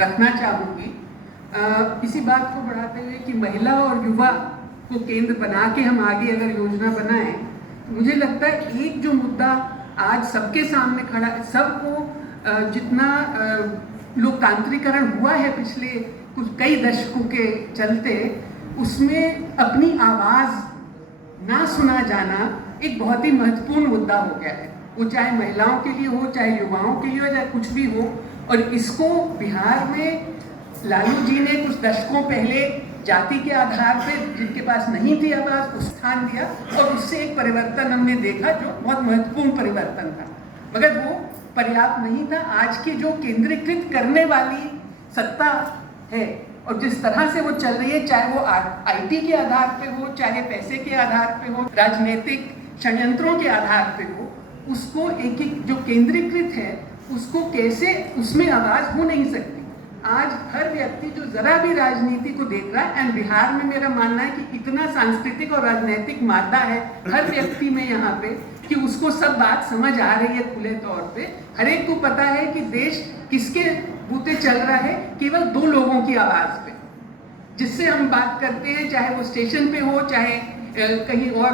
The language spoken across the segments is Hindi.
रखना चाहूँगी। इसी बात को बढ़ाते हुए कि महिला और युवा को केंद्र बना के हम आगे अगर योजना बनाएं, तो मुझे लगता है एक जो मुद्दा आज सबके सामने खड़ा है, सबको जितना लोकतांत्रिकरण हुआ है पिछले कई दशकों के चलते, उसमें अपनी आवाज़ ना सुना जाना एक बहुत ही महत्वपूर्ण मुद्दा हो गया है। वो चाहे महिलाओं के लिए हो, चाहे युवाओं के लिए हो, चाहे कुछ भी हो। और इसको बिहार में लालू जी ने कुछ दशकों पहले जाति के आधार पे जिनके पास नहीं थी आवाज़ को स्थान दिया, और उससे एक परिवर्तन हमने देखा जो बहुत महत्वपूर्ण परिवर्तन था, मगर वो पर्याप्त नहीं था। आज की जो केंद्रीकृत करने वाली सत्ता है और जिस तरह से वो चल रही है, चाहे वो आईटी के आधार पे हो, चाहे पैसे के आधार पे हो, राजनीतिक षड्यंत्रों के आधार पे हो, उसको एक एक जो केंद्रीकृत है उसको कैसे उसमें आवाज़ हो नहीं सकती। आज हर व्यक्ति जो जरा भी राजनीति को देख रहा है, एंड बिहार में मेरा मानना है कि इतना सांस्कृतिक और राजनीतिक मादा है हर व्यक्ति में यहाँ पे कि उसको सब बात समझ आ रही है खुले तौर पे। हर एक को पता है कि देश किसके बूते चल रहा है, केवल दो लोगों की आवाज़ पे, जिससे हम बात करते हैं, चाहे वो स्टेशन पे हो, चाहे कहीं और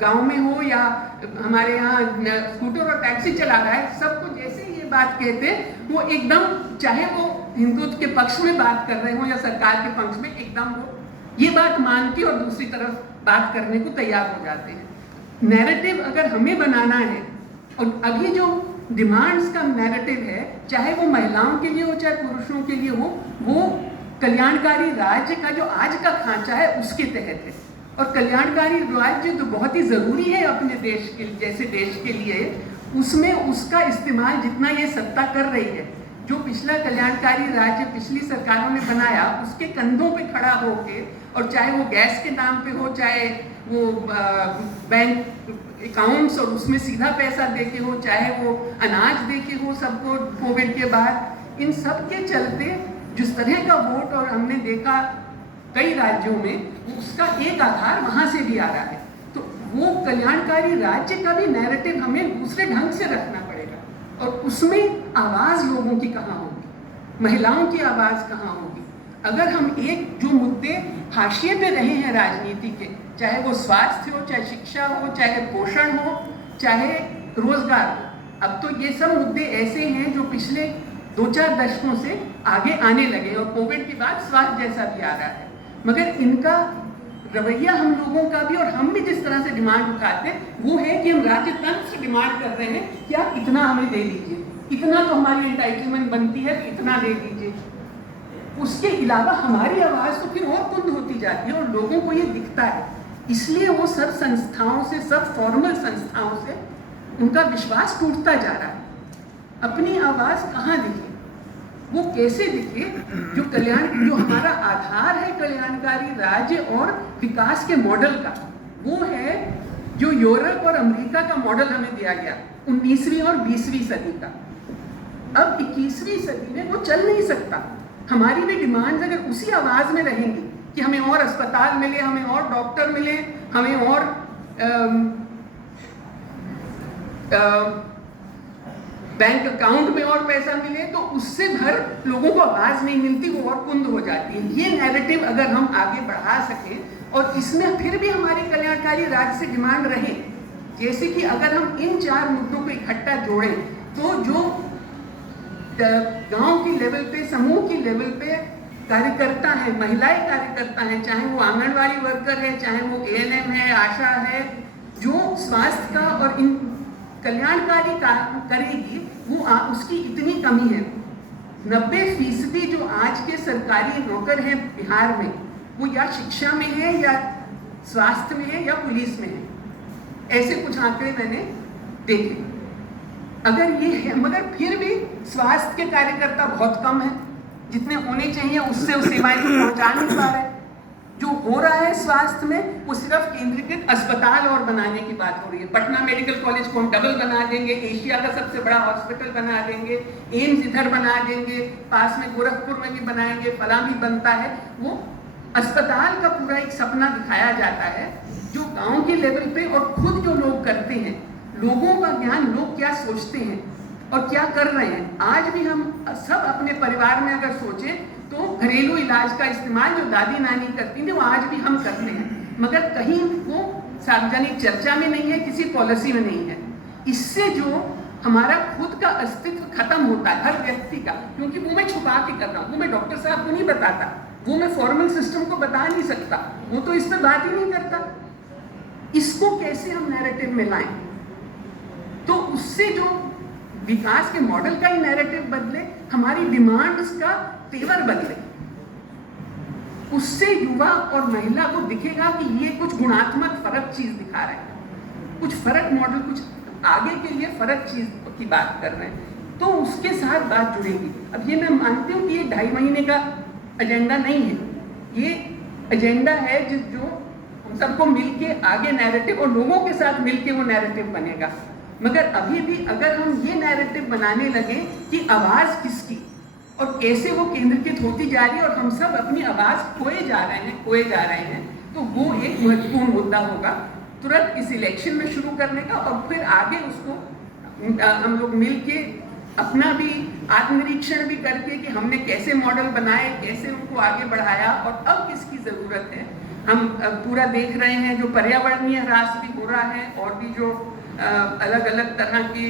गांव में हो, या हमारे यहाँ स्कूटर और टैक्सी चला रहा है, सबको जैसे ये बात कहते हैं वो एकदम, चाहे वो हिंदुत्व के पक्ष में बात कर रहे हो या सरकार के पक्ष में, एकदम वो ये बात मान के और दूसरी तरफ बात करने को तैयार हो जाते हैं। नैरेटिव अगर हमें बनाना है, और अभी जो डिमांड्स का नैरेटिव है, चाहे वो महिलाओं के लिए हो चाहे पुरुषों के लिए हो, वो कल्याणकारी राज्य का जो आज का खांचा है उसके तहत है। और कल्याणकारी राज्य तो बहुत ही ज़रूरी है अपने देश के जैसे देश के लिए, उसमें उसका इस्तेमाल जितना ये सत्ता कर रही है, जो पिछला कल्याणकारी राज्य पिछली सरकारों ने बनाया उसके कंधों पे खड़ा होके, और चाहे वो गैस के नाम पे हो, चाहे वो बैंक अकाउंट्स और उसमें सीधा पैसा देके हो, चाहे वो अनाज देके हो सबको कोविड के बाद, इन सब के चलते जिस तरह का वोट और हमने देखा कई राज्यों में, उसका एक आधार वहाँ से भी आ रहा है। तो वो कल्याणकारी राज्य का भी नैरेटिव हमें दूसरे ढंग से रखना पड़ेगा, और उसमें आवाज़ लोगों की कहाँ होगी, महिलाओं की आवाज़ कहाँ होगी। अगर हम एक जो मुद्दे हाशिए पे रहे हैं राजनीति के, चाहे वो स्वास्थ्य हो, चाहे शिक्षा हो, चाहे पोषण हो, चाहे रोजगार हो, अब तो ये सब मुद्दे ऐसे हैं जो पिछले 2-4 दशकों से आगे आने लगे, और कोविड के बाद स्वास्थ्य जैसा भी आ रहा है। मगर इनका रवैया हम लोगों का भी, और हम भी जिस तरह से डिमांड उठाते हैं, वो है कि हम राज्य तंत्र से डिमांड कर रहे हैं कि आप इतना हमें दे दीजिए, इतना तो हमारी एंटाइटलमेंट बनती है तो इतना दे दीजिए। उसके अलावा हमारी आवाज़ तो फिर और कुंद होती जाती है, और लोगों को ये दिखता है। इसलिए वो सब संस्थाओं से, सब फॉर्मल संस्थाओं से उनका विश्वास टूटता जा रहा है। अपनी आवाज़ कहाँ दिखे, वो कैसे दिखे, जो हमारा आधार है कल्याणकारी राज्य और विकास के मॉडल का, वो है जो यूरोप और अमेरिका का मॉडल हमें दिया गया 19वीं और 20वीं सदी का। अब 21वीं सदी में वो चल नहीं सकता। हमारी भी डिमांड्स अगर उसी आवाज़ में रहेंगी कि हमें और अस्पताल मिले, हमें और डॉक्टर मिले, हमें और बैंक अकाउंट में और पैसा मिले, तो उससे हर लोगों को आवाज़ नहीं मिलती, वो और कुंद हो जाती है। ये नैरेटिव अगर हम आगे बढ़ा सकें, और इसमें फिर भी हमारे कल्याणकारी राज्य से डिमांड रहे, जैसे कि अगर हम इन 4 मुद्दों को इकट्ठा जोड़ें, तो जो गांव की लेवल पे, समूह की लेवल पे कार्यकर्ता है, महिलाएं कार्यकर्ता हैं, चाहे वो आंगनवाड़ी वर्कर है, चाहे वो एएनएम है, आशा है, जो स्वास्थ्य का और इन कल्याणकारी काम करेगी, वो उसकी इतनी कमी है। 90% जो आज के सरकारी नौकर हैं बिहार में, वो या शिक्षा में है, या स्वास्थ्य में है, या पुलिस में है। ऐसे कुछ आंकड़े मैंने देखे। अगर ये है, मगर फिर भी स्वास्थ्य के कार्यकर्ता बहुत कम है, जितने होने चाहिए उससे वो सेवाएं पहुंचा नहीं पा रहे। जो हो रहा है स्वास्थ्य में, वो सिर्फ केंद्रीकृत अस्पताल और बनाने की बात हो रही है। पटना मेडिकल कॉलेज को हम डबल बना देंगे, एशिया का सबसे बड़ा हॉस्पिटल बना देंगे, एम्स इधर बना देंगे, पास में गोरखपुर में भी बनाएंगे, फला भी बनता है। वो अस्पताल का पूरा एक सपना दिखाया जाता है, जो गांव के लेवल पे और खुद जो लोग करते हैं, लोगों का ज्ञान, लोग क्या सोचते हैं, और क्या कर रहे हैं। आज भी हम सब अपने परिवार में अगर सोचें तो घरेलू इलाज का इस्तेमाल जो दादी नानी करती थी वो आज भी हम करते हैं, मगर कहीं वो सार्वजनिक चर्चा में नहीं है, किसी पॉलिसी में नहीं है। इससे जो हमारा खुद का अस्तित्व खत्म होता है हर व्यक्ति का, क्योंकि वो मैं छुपा के कर रहा हूँ, वो मैं डॉक्टर साहब को नहीं बताता, वो मैं फॉर्मल सिस्टम को बता नहीं सकता, वो तो इस पर बात ही नहीं करता। इसको कैसे हम नैरेटिव में लाएं, तो उससे जो विकास के मॉडल का ही नैरेटिव बदले, हमारी डिमांड्स का तेवर बदले, उससे युवा और महिला को दिखेगा कि ये कुछ गुणात्मक फर्क चीज दिखा रहे हैं, कुछ फर्क मॉडल, कुछ आगे के लिए फर्क चीज की बात कर रहे हैं, तो उसके साथ बात जुड़ेगी। अब ये मैं मानती हूँ कि ये 2.5 महीने का एजेंडा नहीं है, ये एजेंडा है जो हम सबको मिलके आगे नैरेटिव और लोगों के साथ मिलके वो नैरेटिव बनेगा। मगर अभी भी अगर हम ये नैरेटिव बनाने लगे कि आवाज किसकी और कैसे वो केंद्रीकृत होती जा रही है और हम सब अपनी आवाज खोए जा रहे हैं, तो वो एक महत्वपूर्ण मुद्दा होगा तुरंत इस इलेक्शन में शुरू करने का, और फिर आगे उसको हम लोग मिलके अपना भी आत्मनिरीक्षण भी करके कि हमने कैसे मॉडल बनाए, कैसे उनको आगे बढ़ाया और अब किसकी जरूरत है। हम पूरा देख रहे हैं जो पर्यावरणीय ह्रास भी हो रहा है और भी जो अलग अलग तरह की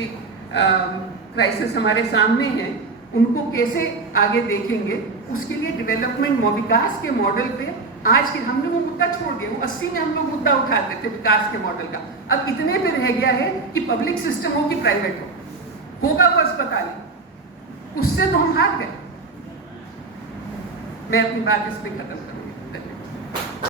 क्राइसिस हमारे सामने हैं, उनको कैसे आगे देखेंगे। उसके लिए डेवलपमेंट विकास के मॉडल पे आज के हमने वो मुद्दा छोड़ दिया। वो 80 में हम लोग मुद्दा उठाते थे विकास के मॉडल का, अब इतने पे रह गया है कि पब्लिक सिस्टम हो कि प्राइवेट हो, होगा वो अस्पताल, उससे तो हम हार गए। मैं अपनी बात इस पे खत्म करूँ।